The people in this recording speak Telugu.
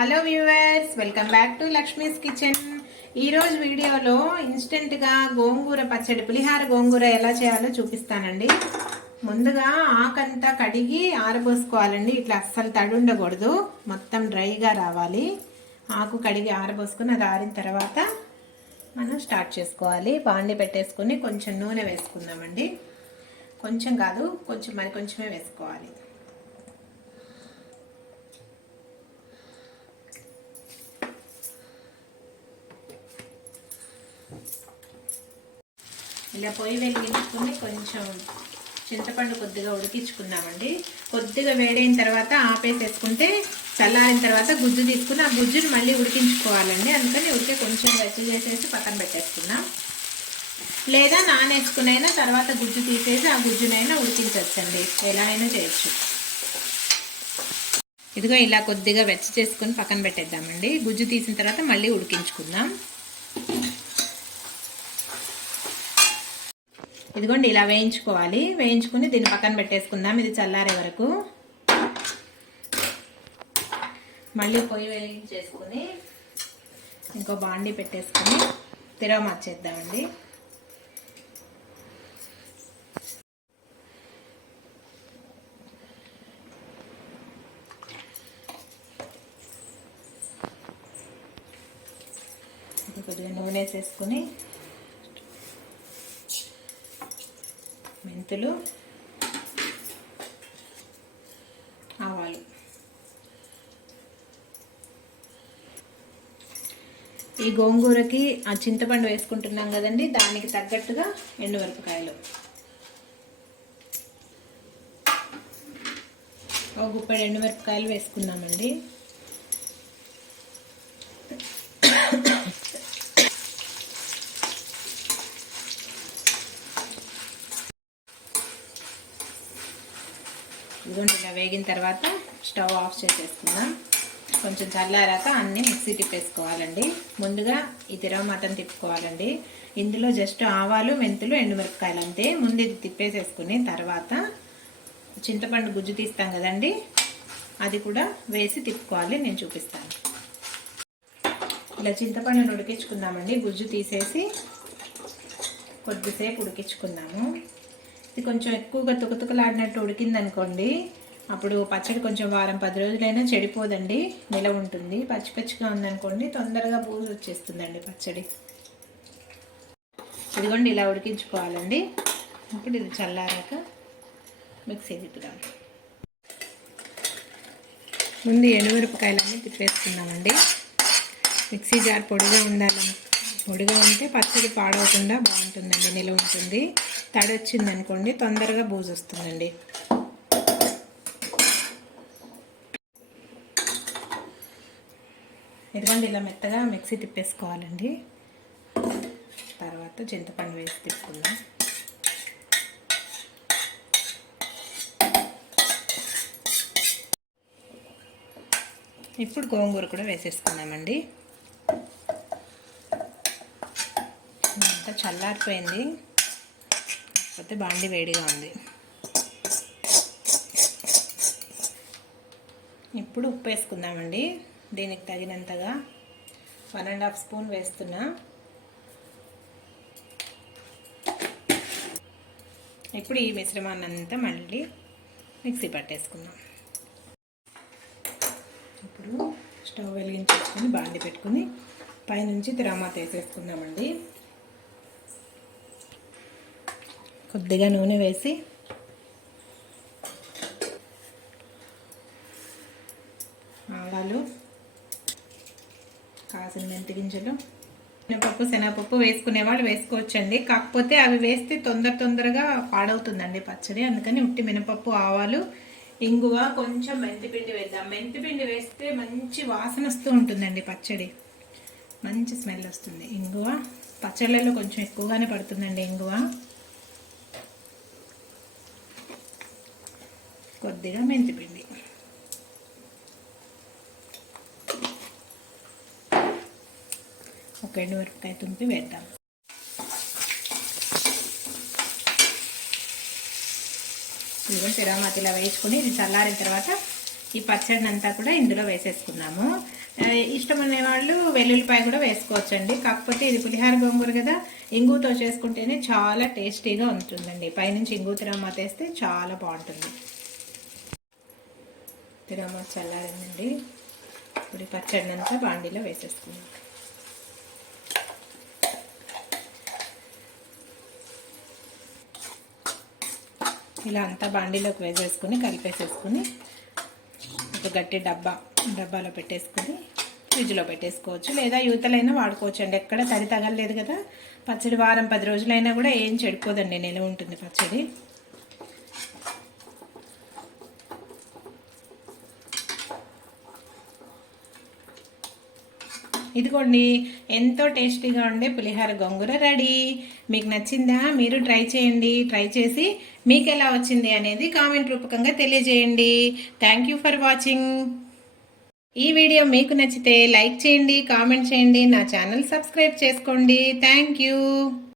Hello viewers, welcome back to Lakshmi's kitchen. ఈరోజు వీడియోలో ఇన్స్టెంట్గా గోంగూర పచ్చడి, పులిహార గోంగూర ఎలా చేయాలో చూపిస్తానండి. ముందుగా ఆకంతా కడిగి ఆరబోసుకోవాలండి. ఇట్లా అస్సలు తడి ఉండకూడదు, మొత్తం డ్రైగా రావాలి. ఆకు కడిగి ఆరబోసుకుని అది ఆరిన తర్వాత మనం స్టార్ట్ చేసుకోవాలి. బాండి పెట్టేసుకుని కొంచెం నూనె వేసుకుందామండి. కొంచెం కాదు, మరి కొంచెమే వేసుకోవాలి. ఇలా పొయ్యి వెలిగించుకుని కొంచెం చింతపండు కొద్దిగా ఉడికించుకున్నామండి. కొద్దిగా వేడైన తర్వాత ఆపేసేసుకుంటే చల్లారిన తర్వాత గుజ్జు తీసుకుని ఆ గుజ్జుని మళ్ళీ ఉడికించుకోవాలండి. అందుకని ఉడికే కొంచెం వెచ్చ చేసేసి పక్కన పెట్టేసుకున్నాం. లేదా నానేసుకునైనా తర్వాత గుజ్జు తీసేసి ఆ గుజ్జునైనా ఉడికించవచ్చండి, ఎలా అయినా చేయొచ్చు. ఇదిగో ఇలా కొద్దిగా వెచ్చ చేసుకుని పక్కన పెట్టేద్దామండి. గుజ్జు తీసిన తర్వాత మళ్ళీ ఉడికించుకుందాం. ఇదిగోండి ఇలా వేయించుకోవాలి. వేయించుకుని దీన్ని పక్కన పెట్టేసుకుందాం, ఇది చల్లారే వరకు. మళ్ళీ పొయ్యి వేయించేసుకుని ఇంకో బాండి పెట్టేసుకుని తిరగ మార్చేద్దామండి. కొద్దిగా నూనె వేసేసుకుని మెంతులు, ఆవాలు, ఈ గోంగూరకి ఆ చింతపండు వేసుకుంటున్నాం కదండి, దానికి తగ్గట్టుగా ఎండుమిరపకాయలు, ఒక గుప్పెడు ఎండుమిరపకాయలు వేసుకున్నామండి. ఇదిగోండి ఇలా వేగిన తర్వాత స్టవ్ ఆఫ్ చేసేసుకుందాం. కొంచెం చల్లారాక అన్నీ మిక్సీ తిప్పేసుకోవాలండి. ముందుగా ఈ తిరగ మటన్ తిప్పుకోవాలండి. ఇందులో జస్ట్ ఆవాలు, మెంతులు, ఎండుమిరపకాయలు అంతే. ముందు ఇది తిప్పేసేసుకుని తర్వాత చింతపండు గుజ్జు తీస్తాం కదండి, అది కూడా వేసి తిప్పుకోవాలి. నేను చూపిస్తాను. ఇలా చింతపండును ఉడికించుకుందామండి. గుజ్జు తీసేసి కొద్దిసేపు ఉడికించుకుందాము. ఇది కొంచెం ఎక్కువగా తుకతుకలాడినట్టు ఉడికిందనుకోండి, అప్పుడు పచ్చడి కొంచెం వారం 10 రోజులైనా చెడిపోదండి, నిలవ ఉంటుంది. పచ్చి పచ్చిగా ఉందనుకోండి తొందరగా బూజు వచ్చేస్తుందండి పచ్చడి. ఇదిగోండి ఇలా ఉడికించుకోవాలండి. ఇప్పుడు ఇది చల్లారాక మిక్సీ తిప్పుదాం. ముందు ఎండుమిరపకాయలన్నీ తిప్పేసుకున్నామండి. మిక్సీ జార్ పొడిగా ఉంటే పచ్చడి పాడవకుండా బాగుంటుందండి, నిలవ ఉంటుంది. తడి వచ్చిందనుకోండి తొందరగా బూజు వస్తుందండి. ఇదిగోండి ఇలా మెత్తగా మిక్సీ తిప్పేసుకోవాలండి. తర్వాత చింతపండు వేసి తిప్పుకుందాం. ఇప్పుడు గోంగూర కూడా వేసేసుకుందామండి. అంతా చల్లారిపోయింది, కాకపోతే బాండి వేడిగా ఉంది. ఇప్పుడు ఉప్పు వేసుకుందామండి. దీనికి తగినంతగా 1½ స్పూన్ వేస్తున్నా. ఇప్పుడు ఈ మిశ్రమాన్ని అంతా మళ్ళీ మిక్సీ పట్టేసుకుందాం. ఇప్పుడు స్టవ్ వెలిగించేసుకొని బాండి పెట్టుకుని పైనుంచి తిరగమాత వేసేసుకుందామండి. కొద్దిగా నూనె వేసి ఆవాలు, కాసిన మెంతి గింజలు, మినపప్పు, శనగపప్పు వేసుకునే వాళ్ళు వేసుకోవచ్చండి. కాకపోతే అవి వేస్తే తొందరగా పాడవుతుందండి పచ్చడి. అందుకని ఉట్టి మినపప్పు, ఆవాలు, ఇంగువ, కొంచెం మెంతిపిండి వేద్దాం. మెంతిపిండి వేస్తే మంచి వాసన వస్తూ ఉంటుందండి పచ్చడి, మంచి స్మెల్ వస్తుంది. ఇంగువ పచ్చళ్ళలో కొంచెం ఎక్కువగానే పడుతుందండి ఇంగువ. కొద్దిగా మెంతిపిండి, ఒక ఎండుమిరపకాయ తుంపి వేద్దాం. ఇదిగో తిరగమాత ఇలా వేయించుకొని ఇది చల్లారిన తర్వాత ఈ పచ్చడిని అంతా కూడా ఇందులో వేసేసుకున్నాము. ఇష్టం అనే వాళ్ళు వెల్లుల్లిపాయ కూడా వేసుకోవచ్చండి. కాకపోతే ఇది పులిహార గోంగూర కదా, ఇంగుతో చేసుకుంటేనే చాలా టేస్టీగా ఉంటుందండి. పైనుంచి ఇంగు తిరగమాత వేస్తే చాలా బాగుంటుంది. తిరగమాత చల్లారిందండి. ఇప్పుడు ఈ పచ్చడిని అంతా బాండీలో వేసేసుకున్నాం. ఇలా అంతా బాండీలోకి వేసేసుకుని కలిపేసేసుకుని ఒక గట్టి డబ్బాలో పెట్టేసుకుని ఫ్రిడ్జ్లో పెట్టేసుకోవచ్చు, లేదా యువతలైనా వాడుకోవచ్చు అండి. ఎక్కడ తడి తగలలేదు కదా, పచ్చడి వారం 10 రోజులైనా కూడా ఏం చెడిపోదండి, నిల్వ ఉంటుంది పచ్చడి. ఇదిగోండి, ఎంతో టేస్టీగా ఉండే పులిహార గోంగూర రెడీ. మీకు నచ్చిందా? మీరు ట్రై చేయండి. ట్రై చేసి మీకు ఎలా వచ్చింది అనేది కామెంట్ రూపకంగా తెలియజేయండి. Thank you for watching. ఈ వీడియో మీకు నచ్చితే లైక్ చేయండి, కామెంట్ చేయండి, నా ఛానల్ సబ్స్క్రైబ్ చేసుకోండి. Thank you.